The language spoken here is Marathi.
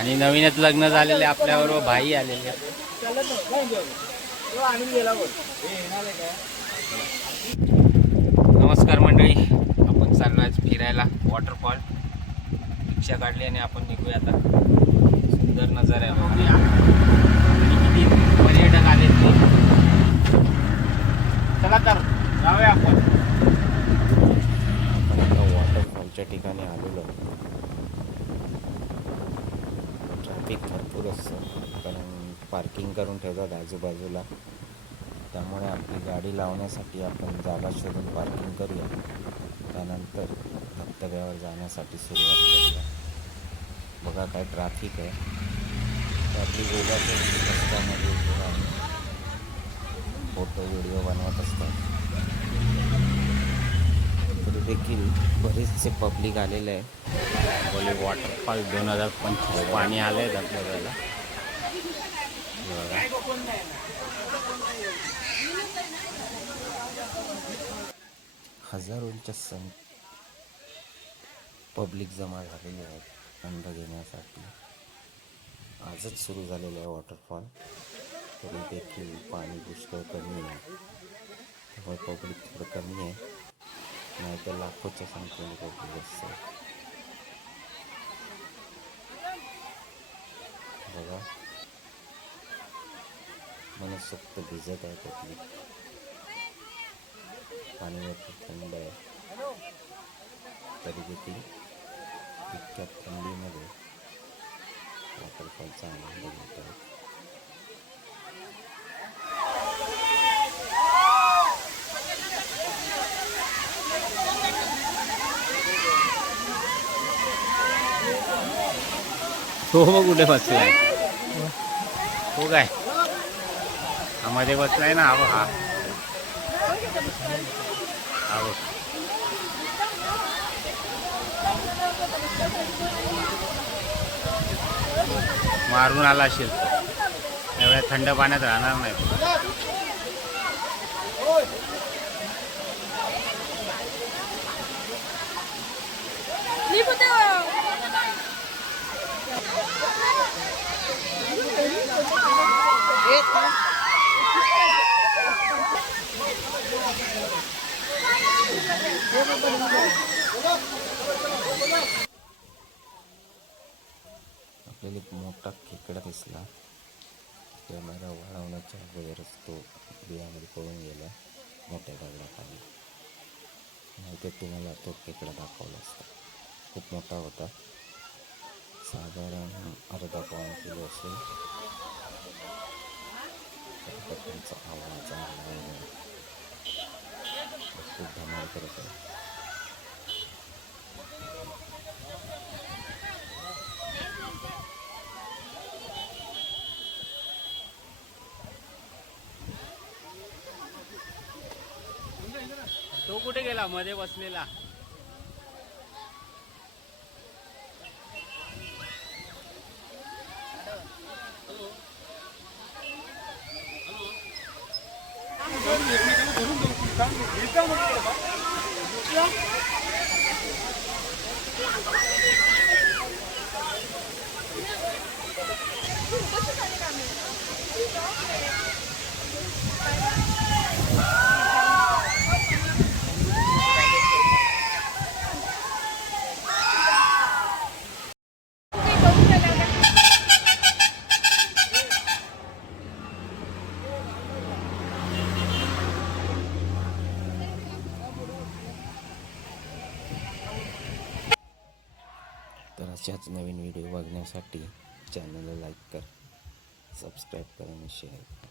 आणि नवीनच लग्न झालेले आपल्याबरोबर भाई आलेले. नमस्कार मंडळी आपण चाललो आहे फिरायला वॉटरफॉल रिक्षा काढली आणि आपण निघूया आता. सुंदर नजारा आहे बघूया आणि किती पर्यटक आले ते. चला तर जाऊया आपण. वॉटरफॉलच्या ठिकाणी आलेलो. ट्रॅफिक भरपूर असतं. कारण पार्किंग करून ठेवतात आजूबाजूला. त्यामुळे आपली गाडी लावण्यासाठी आपण जागा शोधून पार्किंग करूया. त्यानंतर धबधब्यावर जाण्यासाठी सुरुवात करूया. बघा काय ट्रॅफिक आहे. आपली वेगाच्या रस्त्यामध्ये फोटो व्हिडिओ बनवत असतात. देखील बरेचसे पब्लिक आलेले आहे बोले वॉटरफॉल दोन हजार पंचवीस. पाणी आलं आहे धबधब्याला. बघा हजारोंच्या सं पब्लिक जमा झालेली आहेत आनंद घेण्यासाठी. आजच सुरू झालेलं आहे वॉटरफॉल तरी देखील पाणी पुष्कळ कमी आहे. त्यामुळे पब्लिक थोडं कमी आहे. नाही तर लाखोच्या संख्येने पब्लिक असतं बघा. मला सक्त भिजत आहे त्यातली. पाणी वरती थंड आहे. तरी देखील इतक्या थंडीमध्ये वॉटरफॉलचा आनंद घेत. तो बघ कुठे बसलाय हो काय? हा मध्ये बसलाय ना हा हा. अहो मारून आला असेल. एवढ्या थंड पाण्यात राहणार नाही. आपल्याला एक मोठा खेकडा दिसला. कॅमेरा वाढवण्याच्या अगोदरच तो बियामध्ये पळून गेला. मोठ्या दगडाखाली. नाहीतर तुम्हाला तो खेकडा दाखवला असता. खूप मोठा होता. साधारण अर्धा पाऊन किलो असेल. त्यांचा आवाज आला खूप धमाल करत आहे. तो कुठे गेला? मध्ये बसलेला. 일병 먼저 들어봐. 일병? 너무 अशाच नवीन व्हिडिओ बघण्यासाठी चॅनलला लाईक कर सबस्क्राईब कर आणि शेअर कर.